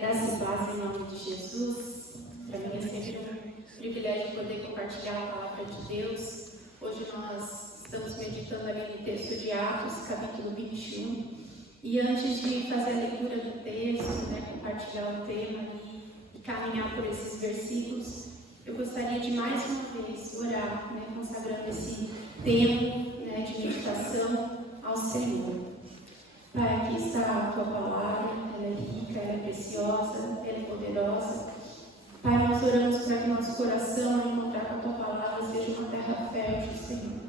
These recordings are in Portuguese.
Graça e paz em nome de Jesus. Para mim é sempre um privilégio poder compartilhar a palavra de Deus. Hoje nós estamos meditando ali no texto de Atos, capítulo 21. E antes de fazer a leitura do texto, compartilhar o tema e caminhar por esses versículos, eu gostaria de mais uma vez orar, consagrando esse tempo de meditação ao Senhor. Pai, aqui está a Tua palavra, ela é rica, ela é preciosa, ela é poderosa. Pai, nós oramos para que nosso coração, ao encontrar com a Tua palavra, seja uma terra fértil, Senhor.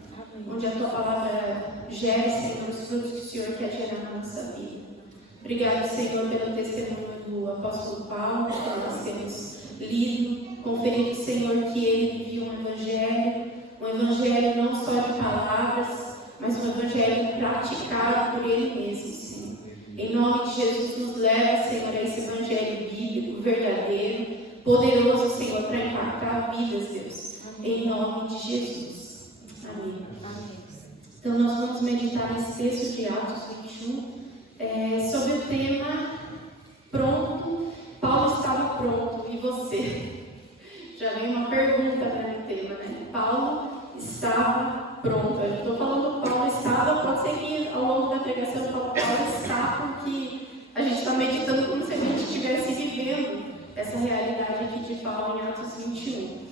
Onde a Tua palavra gere, Senhor, os frutos que o Senhor quer gerar na nossa vida. Obrigado, Senhor, pelo testemunho do apóstolo Paulo, que nós temos lido, conferido, Senhor, que ele vivia um evangelho não só de palavras, mas um evangelho praticado por ele mesmo, Senhor. Em nome de Jesus, nos leva, Senhor, a esse evangelho bíblico, verdadeiro, poderoso, Senhor, para impactar vidas, Deus. Em nome de Jesus. Amém. Então, nós vamos meditar nesse texto de Atos 21, sobre o tema pronto. Paulo estava pronto, e você? Já vem uma pergunta no tema, Paulo estava pronto. Eu estou falando Paulo estava, pode ser que ao longo da pregação eu falo Paulo está, porque a gente está meditando como se a gente estivesse vivendo essa realidade aqui de Paulo em Atos 21.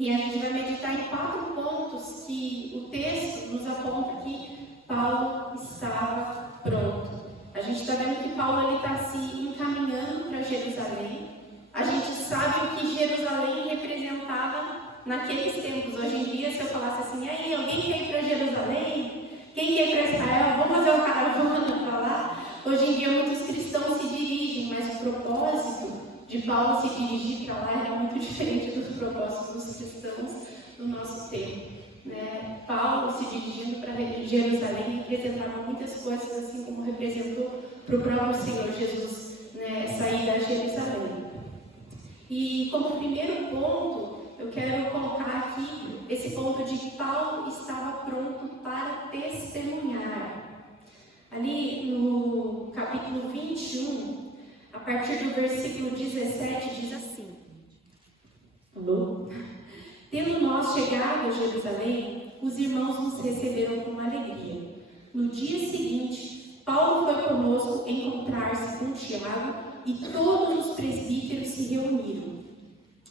E a gente vai meditar em 4 pontos que o texto nos aponta que Paulo estava pronto. A gente está vendo que Paulo está se encaminhando para Jerusalém. A gente sabe o que Jerusalém representava naqueles tempos. Hoje em dia, se eu falasse assim, e aí, alguém quer ir para Jerusalém? Quem quer ir para Israel? Vamos fazer uma caravana para lá? Hoje em dia, muitos cristãos se dirigem, mas o propósito de Paulo se dirigir para lá era muito diferente dos propósitos dos cristãos no nosso tempo. Paulo se dirigindo para Jerusalém representava muitas coisas, assim como representou para o próprio Senhor Jesus, sair da Jerusalém. E como primeiro ponto, eu quero colocar aqui esse ponto de que Paulo estava pronto para testemunhar. Ali no capítulo 21, a partir do versículo 17, diz assim: Tendo nós chegado a Jerusalém, os irmãos nos receberam com alegria. No dia seguinte, Paulo foi conosco encontrar-se com Tiago e todos os presbíteros se reuniram.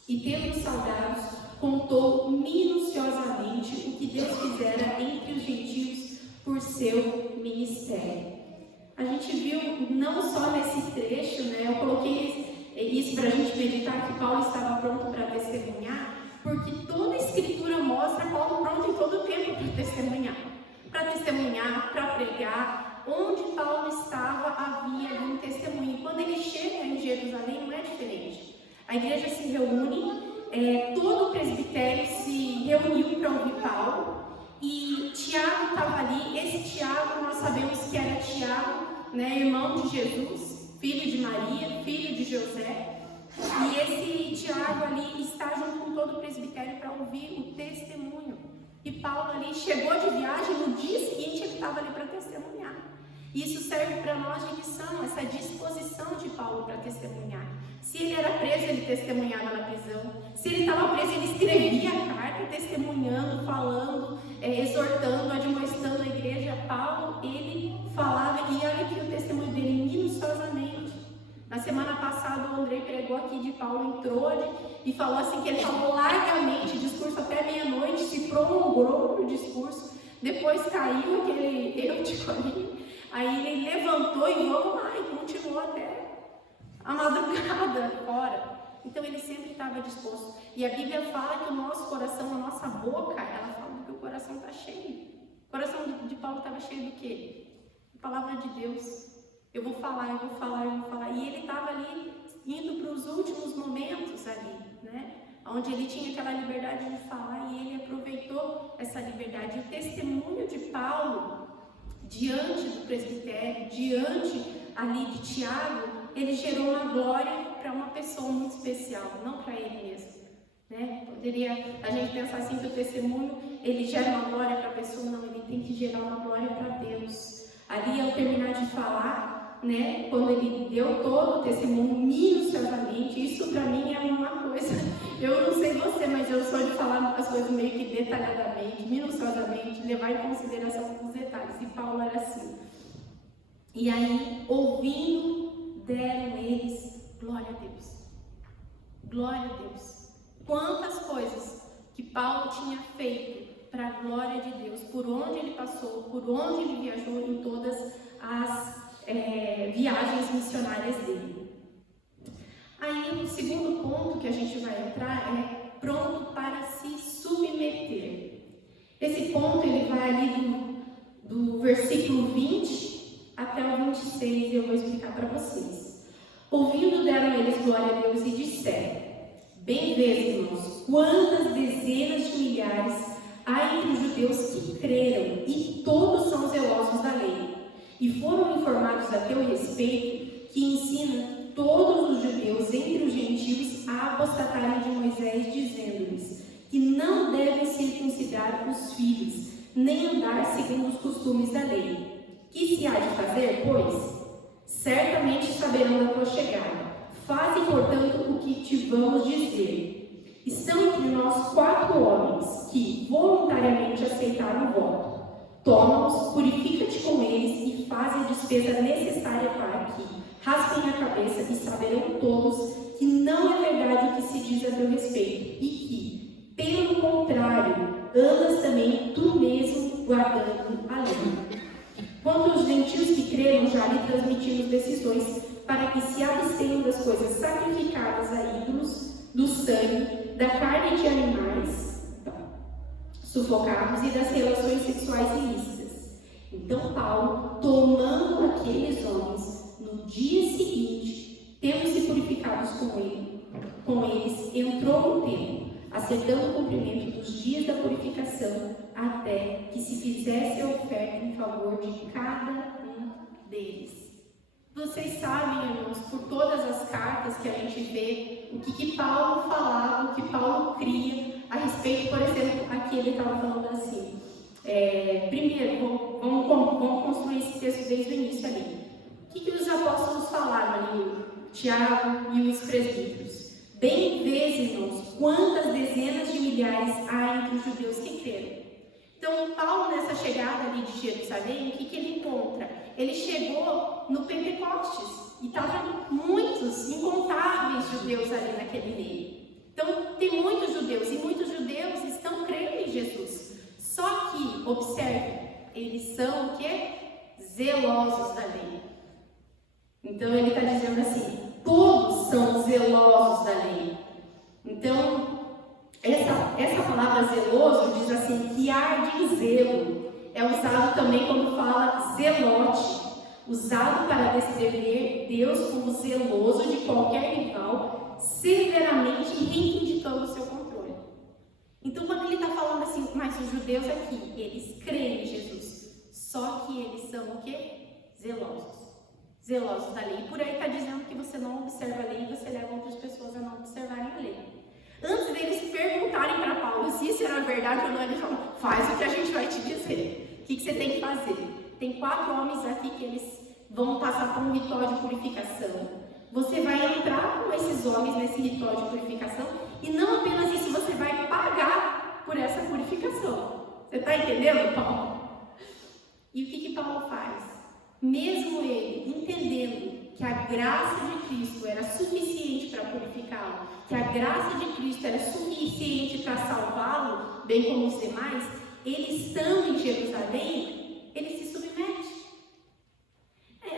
E, tendo saudados, contou minuciosamente o que Deus fizera entre os gentios por seu ministério. A gente viu, não só nesse trecho, eu coloquei isso para a gente meditar, que Paulo estava pronto para testemunhar, porque toda a Escritura mostra Paulo pronto em todo o tempo para testemunhar, para pregar. Onde Paulo estava, havia ali um testemunho. E quando ele chega em Jerusalém, não é diferente. A igreja se reúne, todo o presbitério se reuniu para ouvir Paulo, e Tiago estava ali. Esse Tiago, nós sabemos que era Tiago, irmão de Jesus, filho de Maria, filho de José, e esse Tiago ali está junto com todo o presbitério para ouvir o testemunho. E Paulo ali chegou de viagem, no dia seguinte ele estava ali para testemunhar. Isso serve para nós de lição, essa disposição de Paulo para testemunhar. Se ele era preso, ele testemunhava na prisão. Se ele estava preso, ele escrevia a carta testemunhando, falando, exortando, admoestando a igreja. Paulo, ele falava, e olha aqui o testemunho dele minuciosamente. Na semana passada, o Andrei pregou aqui de Paulo entrou e falou assim que ele falou largamente, discurso até meia-noite, se prolongou o discurso, depois caiu aquele eutico ali, aí ele levantou e vamos lá, e continuou até a madrugada fora. Então ele sempre estava disposto. E a Bíblia fala que o nosso coração, a nossa boca, ela fala que o coração está cheio. O coração de Paulo estava cheio do quê? A palavra de Deus. Eu vou falar. E ele estava ali indo para os últimos momentos ali, onde ele tinha aquela liberdade de falar, e ele aproveitou essa liberdade. E o testemunho de Paulo, diante do presbitério, diante ali de Tiago, ele gerou uma glória para uma pessoa muito especial, não para ele mesmo. Poderia a gente pensar assim que o testemunho, ele gera uma glória para a pessoa, não, ele tem que gerar uma glória para Deus. Ali, ao terminar de falar, né, quando ele deu todo o testemunho minuciosamente. Isso para mim é uma coisa, eu não sei você, mas eu sou de falar as coisas meio que detalhadamente, minuciosamente, levar em consideração os detalhes, e Paulo era assim. E aí, ouvindo, deram eles glória a Deus. Glória a Deus. Quantas coisas que Paulo tinha feito para a glória de Deus, por onde ele passou, por onde ele viajou, em todas as viagens missionárias dele. Aí, o segundo ponto que a gente vai entrar é pronto para se submeter. Esse ponto ele vai ali do versículo 20 até o 26, e eu vou explicar para vocês. Ouvindo, deram eles glória a Deus e disseram: bem vês, irmãos, quantas dezenas de milhares há entre os judeus que creram, e todos são zelosos da lei. E foram informados a teu respeito, que ensina todos os judeus entre os gentios a apostatarem de Moisés, dizendo-lhes que não devem circuncidar os filhos, nem andar segundo os costumes da lei. Que se há de fazer, pois? Certamente saberão da tua chegada. Faze, portanto, o que te vamos dizer. Estão entre nós 4 homens que voluntariamente aceitaram o voto. Toma-os, purifica-te com eles e faz a despesa necessária para que raspem a cabeça, e saberão todos que não é verdade o que se diz a teu respeito, e que, pelo contrário, andas também tu mesmo guardando a lei. Quanto aos gentios que creram, já lhe transmitimos decisões para que se abstenham das coisas sacrificadas a ídolos, do sangue, da carne de animais sufocados e das relações sexuais ilícitas. Então Paulo, tomando aqueles homens, no dia seguinte, tendo se purificados com eles, entrou no templo, acertando o cumprimento dos dias da purificação, até que se fizesse a oferta em favor de cada um deles. Vocês sabem, irmãos, por todas as cartas que a gente vê, o que Paulo falava, o que Paulo cria a respeito, por exemplo, aqui ele estava falando assim, primeiro, vamos construir esse texto desde o início ali. O que os apóstolos falaram ali, Tiago e os presbíteros? Bem vês, irmãos, quantas dezenas de milhares há entre os judeus que creram. Então, Paulo, nessa chegada ali de Jerusalém, o que ele encontra? Ele chegou no Pentecostes e estavam muitos, incontáveis judeus ali naquele meio. Então, tem muitos judeus, e muitos judeus estão crendo em Jesus. Só que, observe, eles são o quê? Zelosos da lei. Então, ele está dizendo assim, todos são zelosos da lei. Então, essa palavra zeloso diz assim, que arde em zelo. É usado também quando fala zelote, usado para descrever Deus como zeloso de qualquer rival, severamente reivindicando o seu controle. Então, quando ele está falando assim, mas os judeus aqui, eles creem em Jesus, só que eles são o quê? Zelosos. Zelosos da lei. E por aí está dizendo que você não observa a lei e você leva outras pessoas a não observarem a lei. Antes deles perguntarem para Paulo se isso era verdade ou não, eles falam, faz o que a gente vai te dizer. O que você tem que fazer? Tem 4 homens aqui que eles vão passar por um ritual de purificação. Você vai entrar com esses homens nesse ritual de purificação e não apenas isso, você vai pagar por essa purificação. Você está entendendo, Paulo? E o que Paulo faz? Mesmo ele entendendo que a graça de Cristo era suficiente para purificá-lo, que a graça de Cristo era suficiente para salvá-lo, bem como os demais, eles estão em Jerusalém, ele se submete.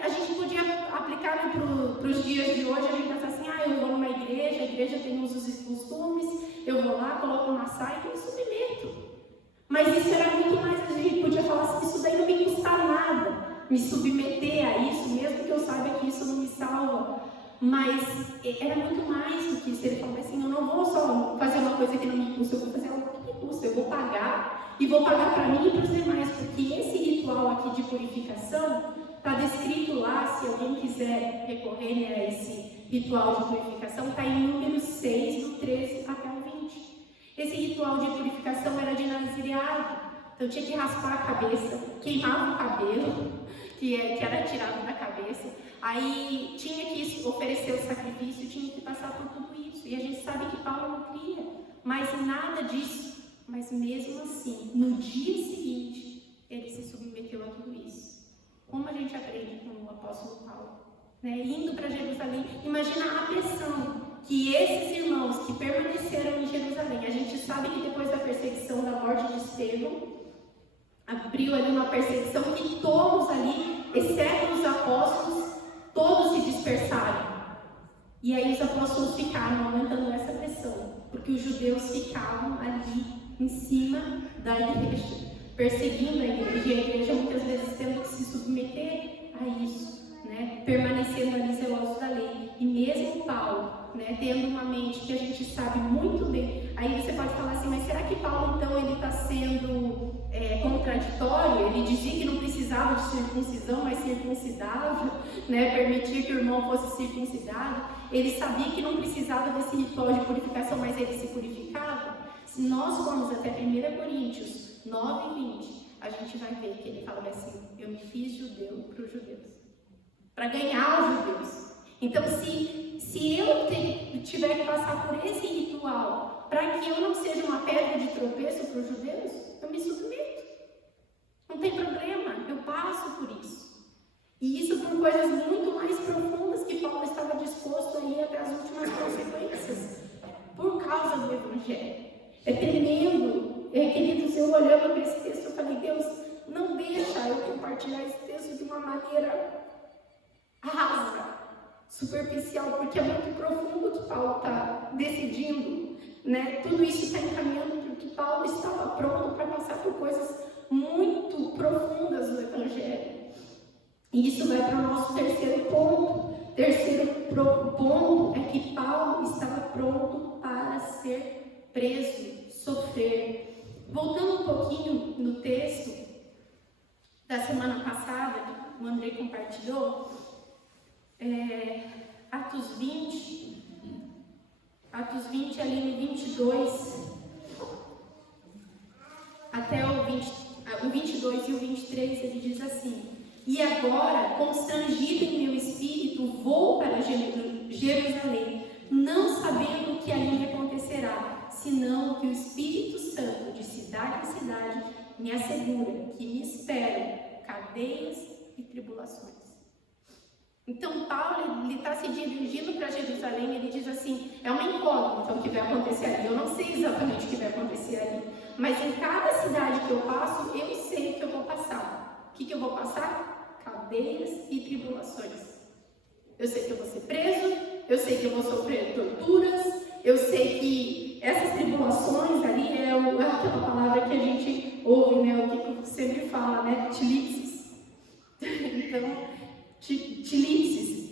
A gente podia aplicar para os dias de hoje, a gente pensa assim, eu vou numa igreja, a igreja tem usos e costumes, eu vou lá, coloco uma saia e me submeto. Mas isso era muito mais, a gente podia falar assim, isso daí não me custa nada, me submeter a isso, mesmo que eu saiba que isso não me salva. Mas era muito mais do que isso. Ele falou assim, eu não vou só fazer uma coisa que não me custa, eu vou fazer algo que me custa, eu vou pagar, e vou pagar para mim e para os demais, porque esse ritual aqui de purificação está descrito lá, se alguém quiser recorrer a esse ritual de purificação, está em Números 6, do 13 até o 20. Esse ritual de purificação era de nazireado, então tinha que raspar a cabeça, queimava o cabelo, que era tirado da cabeça, aí tinha que oferecer o sacrifício, tinha que passar por tudo isso. E a gente sabe que Paulo não queria mais nada disso. Mas mesmo assim, no dia seguinte, ele se submeteu a tudo isso. Como a gente aprende com o apóstolo Paulo, né? Indo para Jerusalém, imagina a pressão que esses irmãos que permaneceram em Jerusalém, a gente sabe que depois da perseguição, da morte de Estevão, abriu ali uma perseguição que todos ali, exceto os apóstolos, todos se dispersaram. E aí os apóstolos ficaram aumentando essa pressão, porque os judeus ficavam ali em cima da igreja, perseguindo a igreja, e a igreja muitas vezes tendo que se submeter a isso, né? Permanecendo ali zelosos da lei. E mesmo Paulo, né, tendo uma mente que a gente sabe muito bem, aí você pode falar assim, mas será que Paulo então ele está sendo contraditório? Ele dizia que não precisava de circuncisão, mas circuncidava, né, permitia que o irmão fosse circuncidado. Ele sabia que não precisava desse ritual de purificação, mas ele se purificava. Se nós formos até 1 Coríntios 9:20, a gente vai ver que ele fala assim, eu me fiz judeu para os judeus, para ganhar os judeus. Então, se eu tiver que passar por esse ritual para que eu não seja uma pedra de tropeço para os judeus, eu me submeto. Não tem problema, eu passo por isso. E isso por coisas muito mais profundas que Paulo estava disposto a ir até as últimas consequências, por causa do Evangelho. É tremendo. Queridos, eu olhando para esse texto, eu falei, Deus, não deixa eu compartilhar esse texto de uma maneira rasa, superficial, porque é muito profundo o que Paulo está decidindo, né? Tudo isso está encaminhando porque Paulo estava pronto para passar por coisas muito profundas no Evangelho. E isso vai para o nosso terceiro ponto. O terceiro ponto é que Paulo estava pronto para ser preso, sofrer. Voltando um pouquinho no texto da semana passada, que o Andrei compartilhou, Atos 20 ali no 22, até o 22 e o 23, ele diz assim, e agora, constrangido em meu espírito, vou para Jerusalém, não sabendo o que ali me acontecerá, senão que o Espírito Santo, de cidade em cidade, me assegura que me esperam cadeias e tribulações. Então, Paulo está se dirigindo para Jerusalém, ele diz assim, é uma incógnita o que vai acontecer ali, eu não sei exatamente o que vai acontecer ali, mas em cada cidade que eu passo, eu sei o que eu vou passar. O que eu vou passar? Cadeias e tribulações. Eu sei que eu vou ser preso, eu sei que eu vou sofrer torturas, eu sei que essas tribulações ali é aquela palavra que a gente ouve, né, o que sempre fala, né, tilipsis. Então, tilipsis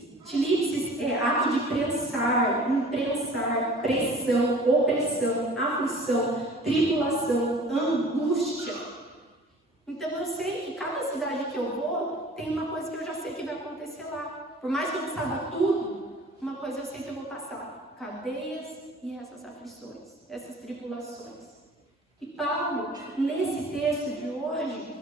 é ato de prensar, imprensar, pressão, opressão, aflição, tribulação, angústia. Então eu sei que cada cidade que eu vou, tem uma coisa que eu já sei que vai acontecer lá. Por mais que eu não saiba tudo, uma coisa eu sei que eu vou passar. Cadeias e essas aflições, essas tribulações. E Paulo, nesse texto de hoje,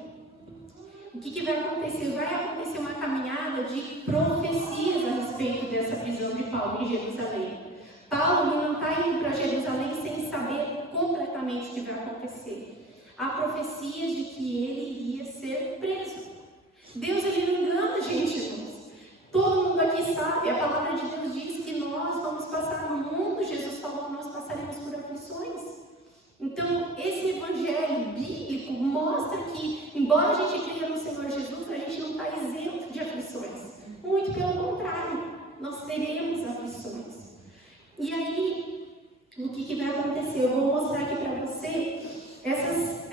o que vai acontecer? Vai acontecer uma caminhada de profecias a respeito dessa prisão de Paulo em Jerusalém. Paulo não está indo para Jerusalém sem saber completamente o que vai acontecer. Há profecias de que ele iria ser preso. Deus, ele não engana a gente, irmãos. Todo mundo aqui sabe, a palavra de Deus diz que nós vamos passar no mundo, Jesus falou que nós passaremos por aflições. Então, esse evangelho bíblico mostra que, embora a gente creia no Senhor Jesus, a gente não está isento de aflições. Muito pelo contrário, nós teremos aflições. E aí, o que vai acontecer? Eu vou mostrar aqui para você essas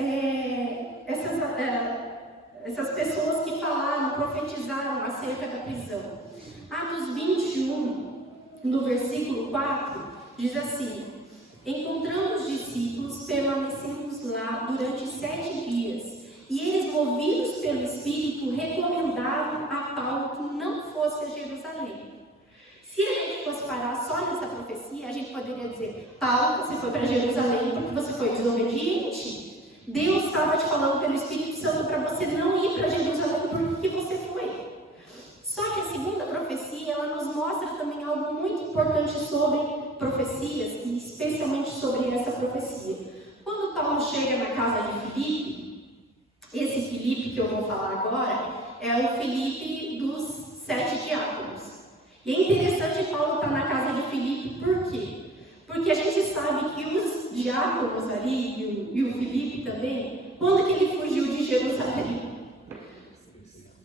pessoas que falaram, profetizaram acerca da prisão. Atos 21, no versículo 4, diz assim: encontrando os discípulos, permanecemos lá durante 7 dias, e eles, movidos pelo Espírito, recomendavam a Paulo que não fosse a Jerusalém. Se a gente fosse parar só nessa profecia, a gente poderia dizer: Paulo, você foi para Jerusalém porque você foi desobediente. Deus estava te falando pelo Espírito Santo para você não ir para Jerusalém porque você foi. Só que a segunda profecia ela nos mostra também algo muito importante sobre profecias, e especialmente sobre essa profecia. Quando Paulo chega na casa de Filipe, esse Filipe que eu vou falar agora é o Filipe dos 7 diáconos. E é interessante Paulo estar na casa de Filipe, por quê? Porque a gente sabe que os diáconos ali, e o Filipe também, quando que ele fugiu de Jerusalém?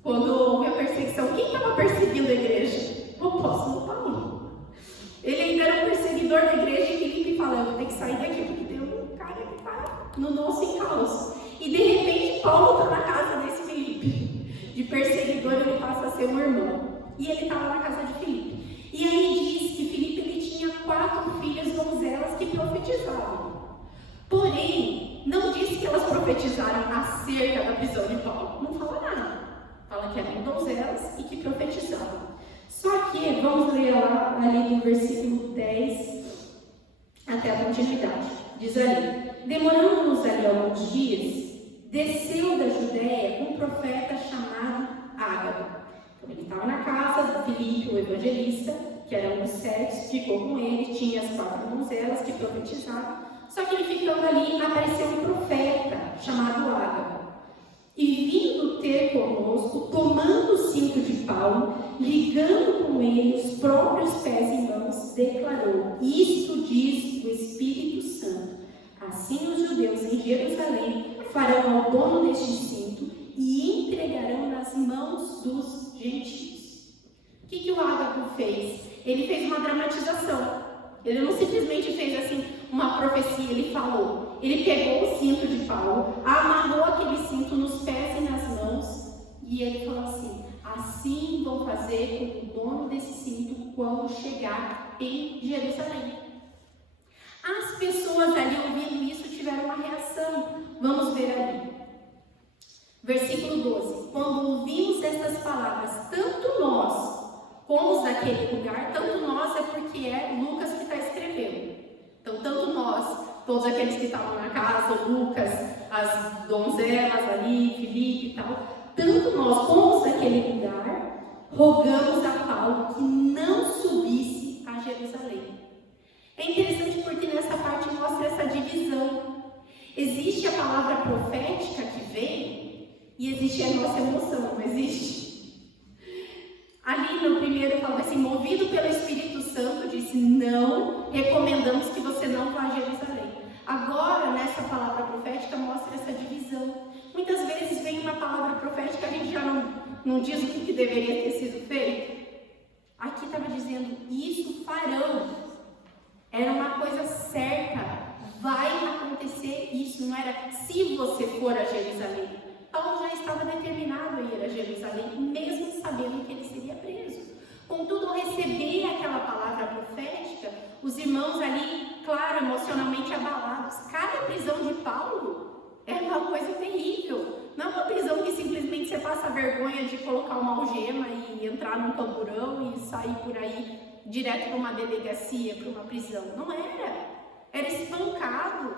Quando houve a perseguição, quem estava perseguindo a igreja? O apóstolo Paulo. Ele ainda era um perseguidor da igreja e Filipe fala, eu vou ter que sair daqui porque tem um cara que está no nosso encalço. E de repente Paulo está na casa desse Filipe. De perseguidor ele passa a ser um irmão. E ele estava na casa de Filipe. E aí diz que Filipe ele tinha 4 filhas donzelas que profetizavam. Porém, não diz que elas profetizaram acerca da prisão de Paulo. Não fala nada. Fala que eram donzelas e que profetizavam. Só que, vamos ler lá ali no versículo 10 até a continuidade. Diz ali, demorando-nos ali alguns dias, desceu da Judéia um profeta chamado Ágabo. Então ele estava na casa de Filipe, o evangelista, que era um dos 7, ficou com ele, tinha as 4 donzelas que profetizavam. Só que ele ficando ali, apareceu um profeta chamado Ágabo. E vindo ter conosco, tomando o cinto de Paulo, ligando com ele os próprios pés e mãos, declarou, isto diz o Espírito Santo, assim os judeus em Jerusalém farão ao dono deste cinto e entregarão nas mãos dos gentios. O que o Ágabo fez? Ele fez uma dramatização. Ele não simplesmente fez assim uma profecia, ele falou. Ele pegou o cinto de Paulo, amarrou aquele cinto nos pés e nas mãos e ele falou assim, assim vão fazer com o dono desse cinto quando chegar em Jerusalém. As pessoas ali ouvindo isso tiveram uma reação. Vamos ver ali. Versículo 12. Quando ouvimos essas palavras, tanto nós como os daquele lugar, tanto nós é porque é Lucas que está escrevendo. Então, tanto nós, todos aqueles que estavam na casa, Lucas, as donzelas ali, Filipe e tal, tanto nós como os daquele lugar, rogamos a Paulo que não subisse a Jerusalém. É interessante porque nessa parte mostra essa divisão. Existe a palavra profética que vem e existe a nossa emoção, não existe? Ali no primeiro fala assim, movido pelo Espírito Santo, disse, não, recomendamos que você não vá a Jerusalém. Agora, nessa palavra profética, mostra essa divisão. Muitas vezes vem uma palavra profética, a gente já não diz o que deveria ter sido feito. Aqui estava dizendo, isso farão. Era uma coisa certa, vai acontecer isso, não era se você for a Jerusalém. Paulo já estava determinado a ir a Jerusalém, mesmo sabendo que ele seria preso. Contudo, ao receber aquela palavra profética, os irmãos ali, claro, emocionalmente abalados. Cada prisão de Paulo é uma coisa terrível. Não é uma prisão que simplesmente você passa a vergonha de colocar uma algema e entrar num camburão e sair por aí direto para uma delegacia, para uma prisão. Não era. Era espancado.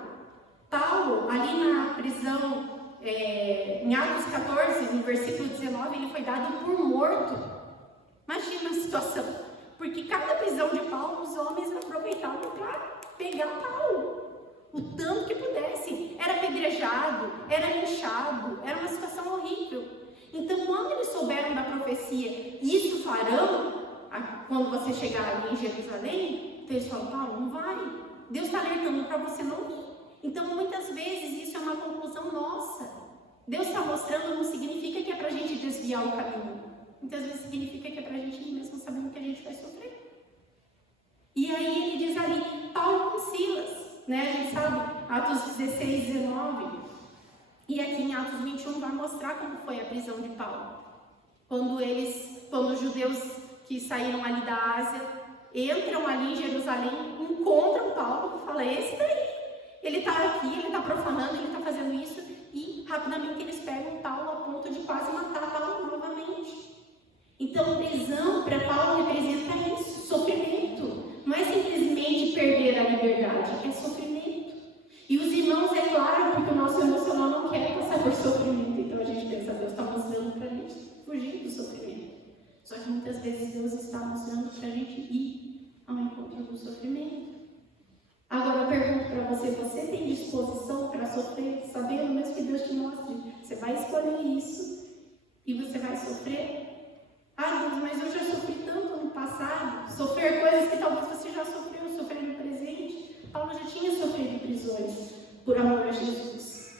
Paulo, ali na prisão, em Atos 14, no versículo 19, ele foi dado por morto. Imagina a situação. Porque cada prisão de Paulo, os homens aproveitavam para pegar Paulo. O tanto que pudesse. Era apedrejado, era linchado, era uma situação horrível. Então, quando eles souberam da profecia, isso farão, quando você chegar ali em Jerusalém, eles falam, Paulo, não vai. Deus está alertando para você não ir. Então, muitas vezes, isso é uma conclusão nossa. Deus está mostrando não significa que é para a gente desviar o caminho. Muitas vezes significa que é para a gente ir mesmo sabendo que a gente vai sofrer. E aí ele diz ali, Paulo com Silas, né? A gente sabe, Atos 16, 19. E aqui em Atos 21 vai mostrar como foi a prisão de Paulo. Quando os judeus que saíram ali da Ásia, entram ali em Jerusalém, encontram Paulo e falam, esse daí. Ele está aqui, ele está profanando, ele está fazendo isso, e rapidamente eles pegam Paulo a ponto de quase matar Paulo novamente. Então, prisão para Paulo representa isso, sofrimento. Não é simplesmente perder a liberdade, é sofrimento. E os irmãos, é claro, porque o nosso emocional não quer passar por sofrimento. Então a gente pensa, Deus está mostrando para a gente fugir do sofrimento. Só que muitas vezes Deus está mostrando por amor a Jesus.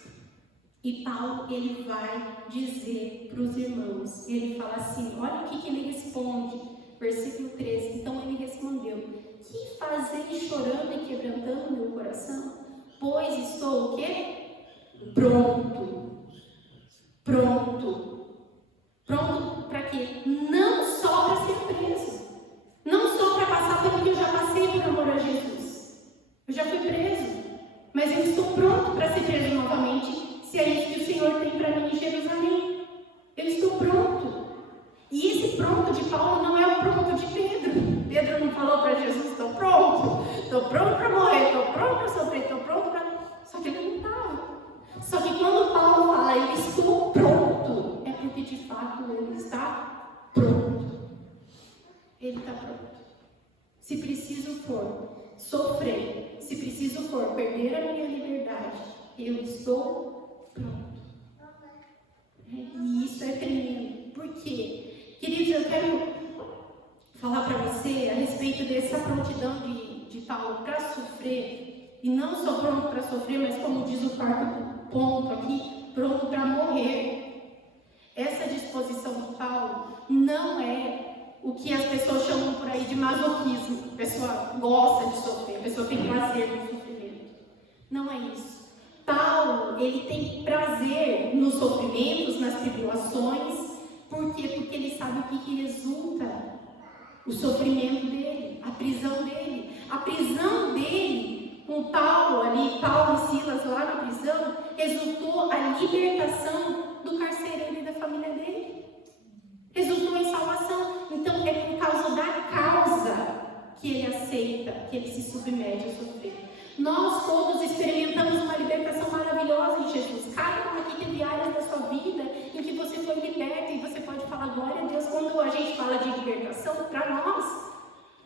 E Paulo, ele vai dizer para os irmãos, ele fala assim, olha o que ele responde, versículo 13. Então ele respondeu: que fazeis chorando e quebrantando meu coração? Pois estou o quê? Pronto. Pronto para quê? Não só para ser preso. Não só para passar pelo que eu já passei por amor a Jesus. Eu já fui preso. Mas eu estou pronto para ser preso novamente, se é isso que o Senhor tem para mim em Jerusalém. Eu estou pronto. E esse pronto de Paulo não é o pronto de Pedro. Pedro não falou para Jesus: estou pronto para morrer, estou pronto para sofrer, estou pronto para... Só que ele não estava. Só que quando Paulo fala, eu estou pronto, é porque de fato ele está pronto. Ele está pronto. Se preciso for sofrer, se preciso for perder a minha liberdade, eu estou pronto. E isso é tremendo. Por quê? Queridos, eu quero falar para você a respeito dessa prontidão de Paulo para sofrer. E não só pronto para sofrer, mas como diz o quarto ponto aqui, pronto para morrer. Essa disposição de Paulo não é o que as pessoas chamam por aí de masoquismo. A pessoa gosta de sofrer, a pessoa tem prazer no sofrimento. Não é isso. Paulo, ele tem prazer nos sofrimentos, nas tribulações. Por quê? Porque ele sabe o que resulta o sofrimento dele, a prisão dele. A prisão dele, com Paulo ali, Paulo e Silas lá na prisão, resultou a libertação do carcereiro e da família dele. Resultou em salvação. Então é por causa da causa que ele aceita, que ele se submete a sofrer. Nós todos experimentamos uma libertação maravilhosa em Jesus. Cada um aqui teve áreas da sua vida em que você foi liberto, e você pode falar glória a Deus. Quando a gente fala de libertação, para nós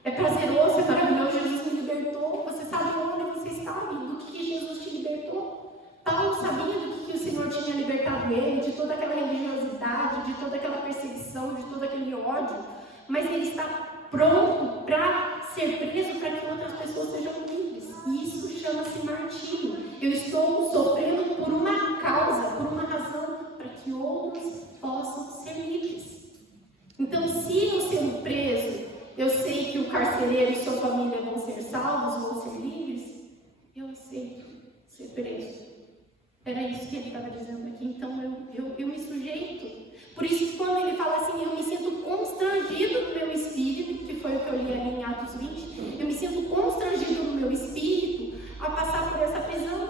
é prazeroso, é maravilhoso. Jesus me libertou. Você sabe onde você estava, do que Jesus te libertou. Paulo sabia do que o Senhor tinha libertado ele, de toda aquela religiosidade, de toda aquela perseguição, de todo aquele ódio, mas ele está pronto para ser preso para que outras pessoas sejam livres. E isso chama-se martírio. Eu estou sofrendo por uma causa, por uma razão, para que outros possam ser livres. Então, se eu sendo preso, eu sei que o carcereiro e sua família vão ser salvos, vão ser livres, eu aceito ser preso. Era isso que ele estava dizendo aqui. Então eu me sujeito. Por isso que quando ele fala assim, eu me sinto constrangido no meu espírito, que foi o que eu li ali em Atos 20, eu me sinto constrangido no meu espírito a passar por essa prisão.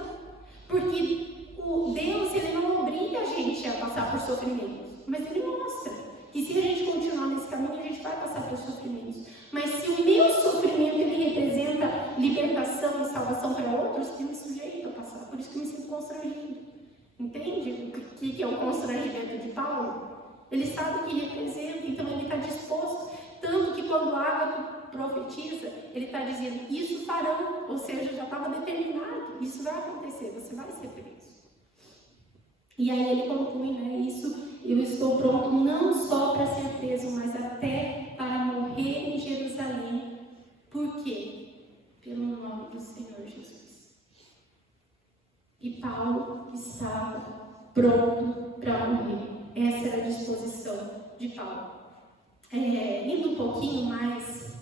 Porque o Deus, ele não obriga a gente a passar por sofrimentos, mas ele mostra que se a gente continuar nesse caminho, a gente vai passar por sofrimentos. Mas se o meu sofrimento, ele representa libertação e salvação para outros, eu me sujeito a passar. Por isso que eu me sinto constrangido. Entende o que é o constrangimento de Paulo? Ele sabe o que representa, então ele está disposto. Tanto que quando Ágabo profetiza, ele está dizendo, isso farão, ou seja, já estava determinado, isso vai acontecer, você vai ser preso. E aí ele conclui, né, isso, eu estou pronto não só para ser preso, mas até para morrer em Jerusalém. Por quê? Pelo nome do Senhor Jesus. E Paulo estava pronto para morrer. Essa era a disposição de Paulo. Indo um pouquinho mais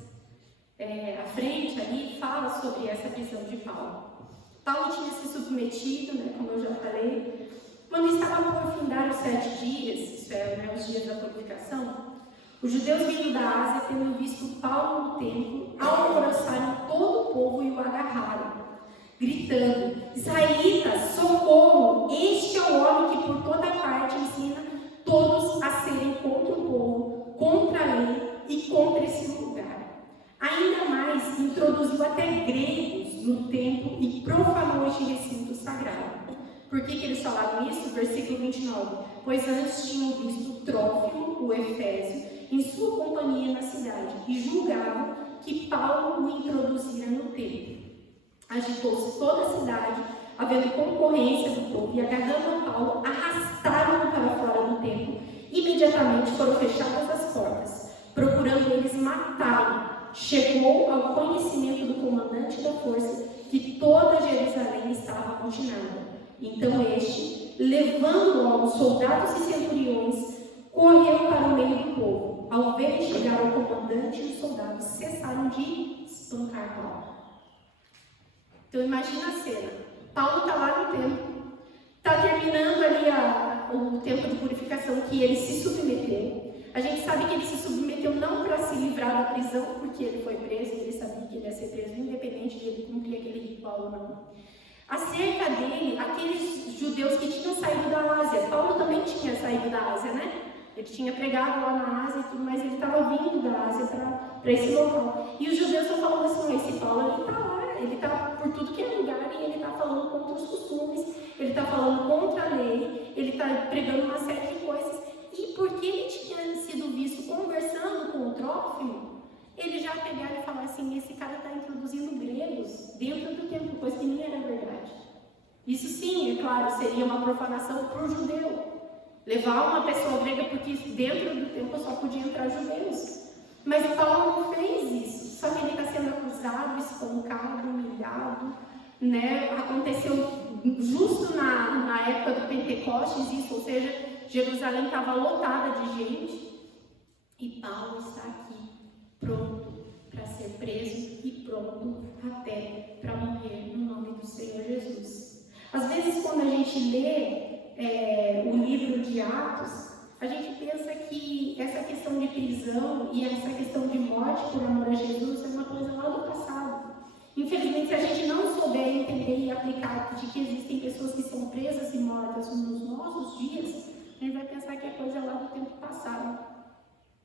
à frente ali, fala sobre essa prisão de Paulo. Paulo tinha se submetido, né, como eu já falei, quando estava por findar os 7 dias, isso é, né, os dias da purificação, os judeus vindo da Ásia, tendo visto Paulo no templo, alvoroçaram todo o povo e o agarraram, gritando, israelitas, socorro, este é o homem que por toda parte ensina todos a serem contra o povo, contra a lei e contra esse lugar. Ainda mais, introduziu até gregos no templo e profanou este recinto sagrado. Por que eles falaram isso? Versículo 29. Pois antes tinham visto Trófimo, o Efésio, em sua companhia na cidade, e julgavam que Paulo o introduzira no templo. Agitou-se toda a cidade, havendo concorrência do povo, e agarrando a Paulo, arrastaram-no para fora do templo. Imediatamente foram fechadas as portas, procurando eles matá-lo. chegou ao conhecimento do comandante da força que toda Jerusalém estava amotinada. Então este, levando logo os soldados e centuriões, correu para o meio do povo. Ao verem chegar o comandante e os soldados, cessaram de espancar Paulo. Então imagina a cena. Paulo está lá no templo, está terminando ali o tempo de purificação que ele se submeteu. A gente sabe que ele se submeteu não para se livrar da prisão, porque ele foi preso, ele sabia que ele ia ser preso, independente de ele cumprir aquele ritual ou não. Acerca dele, aqueles judeus que tinham saído da Ásia, Paulo também tinha saído da Ásia, né? Ele tinha pregado lá na Ásia e tudo, mas ele estava vindo da Ásia para esse local. E os judeus estão falando assim, esse Paulo, ele está lá, ele está por tudo que é lugar e ele está falando contra os costumes, ele está falando contra a lei, ele está pregando uma série de coisas. E porque ele tinha sido visto conversando com o Trófimo, ele já pegaram e falaram assim, esse cara está introduzindo gregos dentro do templo, coisa que nem era verdade. Isso sim, é claro, seria uma profanação para o judeu. Levar uma pessoa grega, porque dentro do templo só podia entrar judeus. Mas Paulo não fez isso, só que ele está sendo acusado, espancado, humilhado, né? Aconteceu justo na época do Pentecostes isso, ou seja, Jerusalém estava lotada de gente e Paulo está aqui pronto para ser preso e pronto até para morrer no nome do Senhor Jesus. Às vezes quando a gente lê o livro de Atos, a gente pensa que essa questão de prisão e essa questão de morte por amor a Jesus é uma coisa lá do passado. Infelizmente, se a gente não souber entender e aplicar de que existem pessoas que são presas e mortas nos nossos dias, a gente vai pensar que é coisa lá do tempo passado.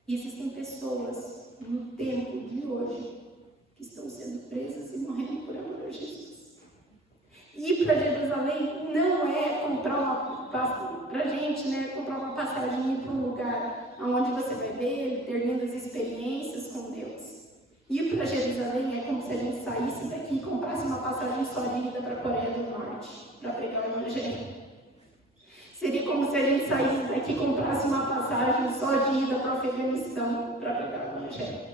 E existem pessoas no tempo de hoje que estão sendo presas e morrendo por amor a Jesus. Ir para Jerusalém não é comprar comprar uma passagem e ir para um lugar onde você vai ver, ter lindas experiências com Deus. Ir para Jerusalém é como se a gente saísse daqui e comprasse uma passagem só de ida para a Coreia do Norte, para pregar o Evangelho. Seria como se a gente saísse daqui e comprasse uma passagem só de ida para o Afeganistão, para pregar o Evangelho.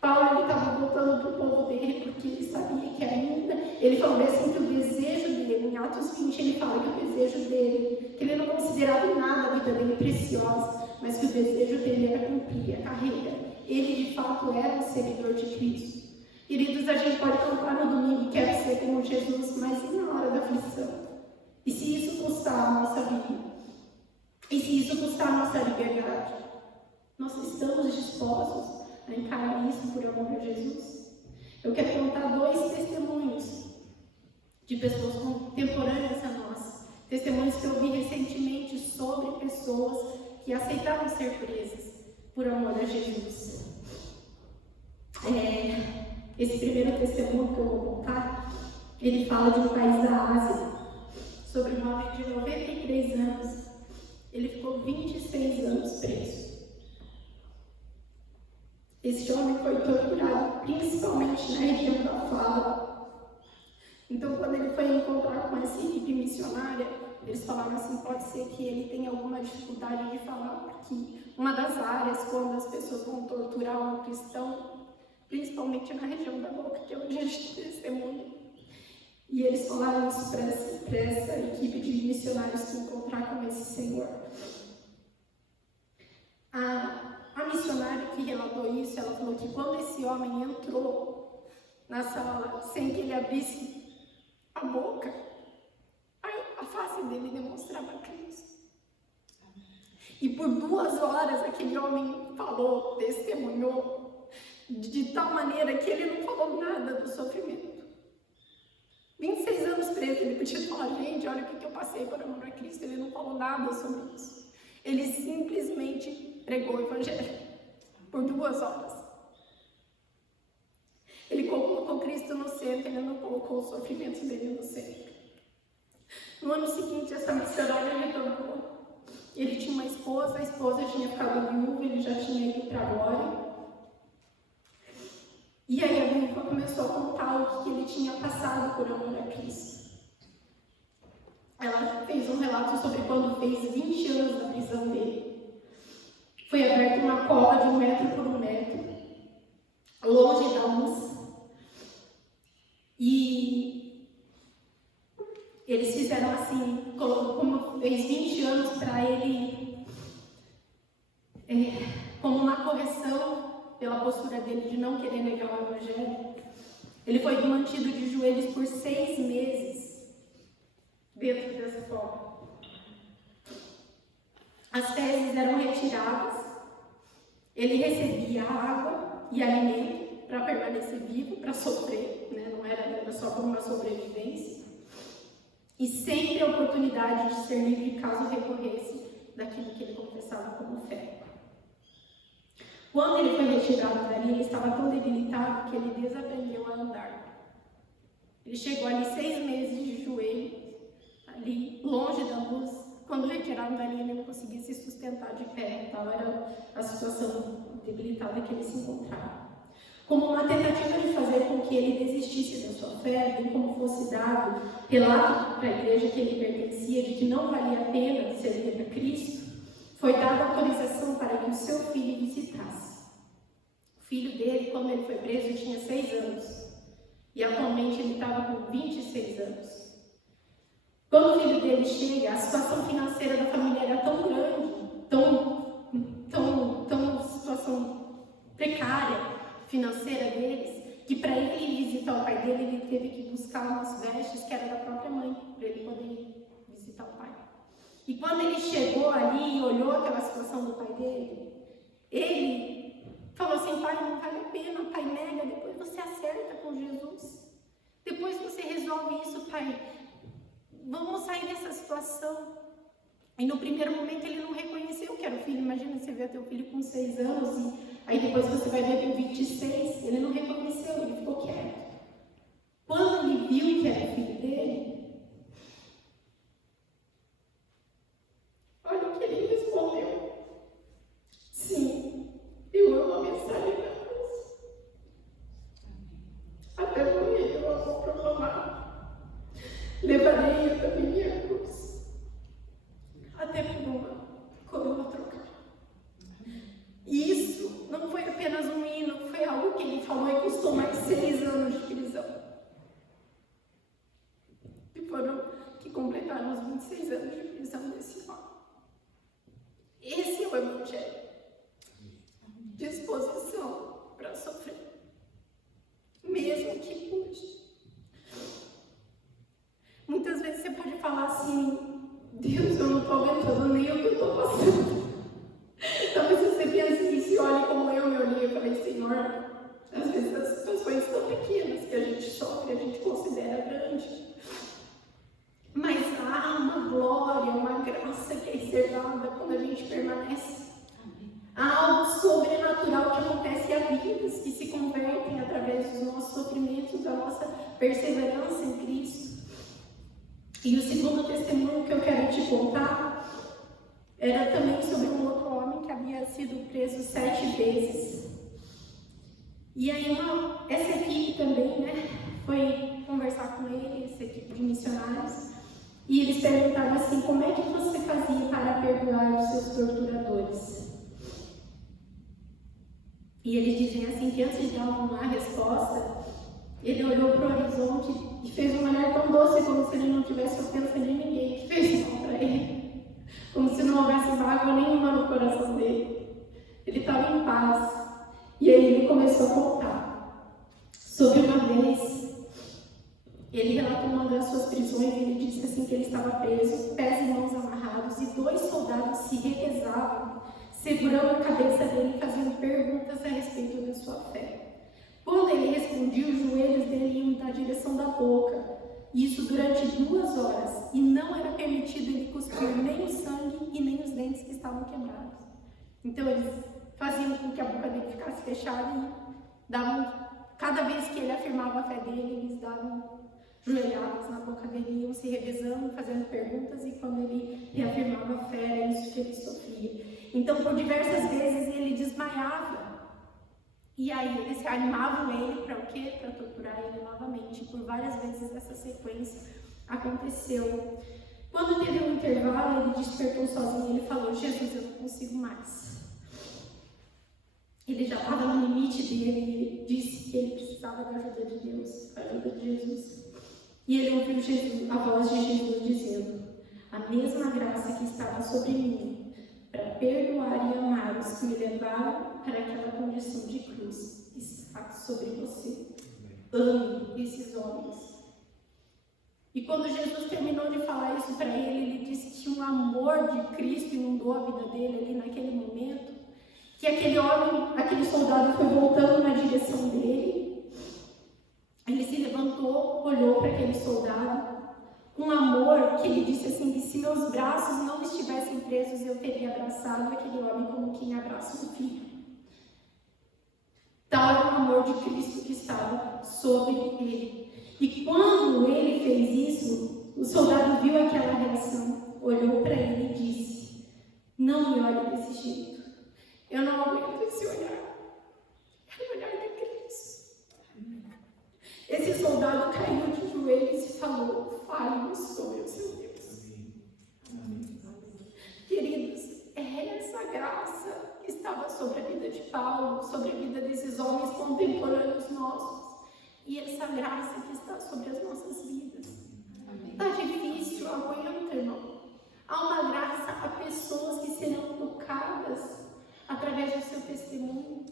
Paulo estava voltando para o povo dele porque ele sabia que ainda, ele falou assim que o desejo dele, em Atos 20 ele fala que o desejo dele, que ele não considerava nada a vida dele preciosa, mas que o desejo dele era cumprir a carreira. Ele de fato era um seguidor de Cristo. Queridos, a gente pode cantar no domingo, quero ser como Jesus, mas e na hora da aflição? E se isso custar a nossa vida? E se isso custar a nossa liberdade? Nós estamos dispostos a encarar isso por amor a Jesus? Eu quero contar 2 testemunhos de pessoas contemporâneas a nós. Testemunhos que eu vi recentemente sobre pessoas que aceitaram ser presas por amor a Jesus. Esse primeiro testemunho que eu vou contar, ele fala de um país da Ásia, sobre um homem de 93 anos. Ele ficou 26 anos preso. Esse homem foi torturado, principalmente na região da fala. Então, quando ele foi encontrar com essa equipe missionária, eles falaram assim, pode ser que ele tenha alguma dificuldade de falar, porque uma das áreas, quando as pessoas vão torturar um cristão, principalmente na região da boca, que é onde a gente testemunha. E eles falaram isso para essa equipe de missionários que encontrar com esse senhor. A missionária que relatou isso, ela falou que quando esse homem entrou na sala, sem que ele abrisse a boca, a face dele demonstrava Cristo. E por 2 horas aquele homem falou, testemunhou, de tal maneira que ele não falou nada do sofrimento. 26 anos preso, ele podia falar, gente, olha o que eu passei por amor a Cristo. Ele não falou nada sobre isso. Ele simplesmente pregou o Evangelho por 2 horas. Ele colocou Cristo no centro, ele não colocou o sofrimento dele no centro. No ano seguinte, essa missionária retornou. Ele tinha uma esposa, a esposa tinha ficado viúva, ele já tinha ido para a glória. E aí a viúva começou a contar o que ele tinha passado por amor a Cristo. Ela fez um relato sobre quando fez 20 anos da prisão dele. Foi aberta uma cova de 1 metro por 1 metro. eles fizeram assim, como fez 20 anos para ele, como uma correção pela postura dele de não querer negar o Evangelho. Ele foi mantido de joelhos por 6 meses dentro dessa cova. As fezes eram retiradas, ele recebia água e alimento para permanecer vivo, para sofrer, né? Não era só como uma sobrevivência. E sempre a oportunidade de ser livre caso recorresse daquilo que ele confessava como fé. Quando ele foi retirado dali, ele estava tão debilitado que ele desaprendeu a andar. Ele chegou ali 6 meses de joelho, ali longe da luz. Quando retiraram dali, ele não conseguia se sustentar de pé. Tal era a situação debilitada que ele se encontrava. Como uma tentativa de fazer com que ele desistisse da sua fé, bem como fosse dado relato para a igreja que ele pertencia de que não valia a pena servir a Cristo, foi dada autorização para que o seu filho visitasse. O filho dele, quando ele foi preso, tinha 6 anos. E atualmente ele estava com 26 anos. Quando o filho dele chega, a situação financeira da família era tão grande, tão situação precária financeira deles, que para ele ir visitar o pai dele, ele teve que buscar umas vestes que eram da própria mãe, para ele poder visitar o pai. E quando ele chegou ali e olhou aquela situação do pai dele, ele falou assim: pai, não vale a pena, pai, nega, depois você acerta com Jesus. Depois você resolve isso, pai. Vamos sair dessa situação. E no primeiro momento ele não reconheceu que era o filho. Imagina você ver teu filho com 6 anos e aí depois você vai ver com 26. Ele não reconheceu, ele ficou quieto. Quando ele viu que era o filho dele, olha o que ele respondeu: sim, eu amo a mensagem da cruz. Até morrer eu vou proclamar. Levarei eu também minha cruz, até por uma coroa trocar. E isso não foi apenas um hino, foi algo que ele falou e custou mais 6 anos de prisão. E foram que completaram os 26 anos de prisão desse homem. Esse é o Evangelho. Disposição para sofrer, mesmo que custe. Muitas vezes você pode falar assim: Deus, eu não estou aguentando nem o que eu estou passando. Talvez você pense isso e olhe como eu me olhei e falei: Senhor, às vezes as situações tão pequenas que a gente sofre, a gente considera grande. Mas há uma glória, uma graça que é reservada quando a gente permanece. Há algo sobrenatural que acontece a vidas que se convertem através dos nossos sofrimentos, da nossa perseverança em Cristo. E o segundo testemunho que eu quero te contar era também sobre um outro homem que havia sido preso 7 vezes. E aí essa equipe também, né, foi conversar com ele, essa equipe de missionários, e eles perguntaram assim: como é que você fazia para perdoar os seus torturadores? E eles dizem assim que antes de dar uma resposta, ele olhou para o horizonte e fez um olhar tão doce, como se ele não tivesse ofensa de ninguém que fez mal para ele. Como se não houvesse mágoa nenhuma no coração dele. Ele estava em paz. E aí ele começou a contar sobre uma vez. Ele relatou uma das suas prisões e ele disse assim que ele estava preso, pés e mãos amarrados, e 2 soldados se revezavam, segurando a cabeça dele e fazendo perguntas a respeito da sua fé. Quando ele respondia, os joelhos dele iam na direção da boca, isso durante 2 horas, e não era permitido ele cuspir nem o sangue e nem os dentes que estavam quebrados. Então eles faziam com que a boca dele ficasse fechada e davam, cada vez que ele afirmava a fé dele, eles davam joelhadas na boca dele, iam se revezando, fazendo perguntas, e quando ele reafirmava a fé, era isso que ele sofria. Então, por diversas vezes, ele desmaiava. E aí eles animavam ele para o quê? Para torturar ele novamente. Por várias vezes essa sequência aconteceu. Quando teve um intervalo, ele despertou sozinho e ele falou: Jesus, eu não consigo mais. Ele já estava no limite dele e ele disse que ele precisava da ajuda de Deus, da ajuda de Jesus. E ele ouviu a voz de Jesus dizendo: a mesma graça que estava sobre mim para perdoar e amar os que me levaram para aquela condição de cruz está sobre você. Ame esses homens. E quando Jesus terminou de falar isso para ele, ele disse que um amor de Cristo inundou a vida dele ali naquele momento, que aquele homem, aquele soldado foi voltando na direção dele. Ele se levantou, olhou para aquele soldado, um amor que ele disse assim, que se meus braços não estivessem presos, eu teria abraçado aquele homem como quem abraça um filho. Tal era o amor de Cristo que estava sobre ele. E quando ele fez isso, o soldado viu aquela reação, olhou para ele e disse: não me olhe desse jeito. Eu não aguento esse olhar. É o olhar de Cristo. Esse soldado caiu de joelhos e falou: fale-nos sobre o seu Deus. Queridos, é essa graça que estava sobre a vida de Paulo, sobre a vida desses homens contemporâneos nossos. E essa graça que está sobre as nossas vidas. Está difícil, aguenta, irmão. Há uma graça a pessoas que serão tocadas através do seu testemunho.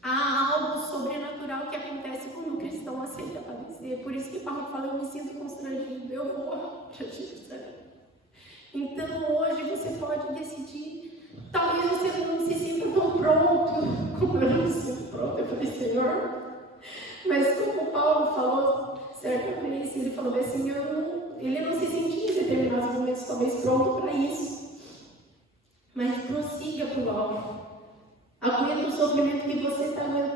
Há algo sobrenatural que acontece quando o cristão aceita padecer. Por isso que Paulo fala: eu me sinto constrangido, eu vou para Jerusalém. Então hoje você pode decidir. Talvez você não se sinta tão pronto como eu não me sinto pronto. Eu falei: Senhor. Mas como Paulo falou certa vez, ele falou assim, ele não se sentia em determinados momentos talvez pronto para isso. Mas prossiga para o alvo. Aguenta o sofrimento que você está aguentando.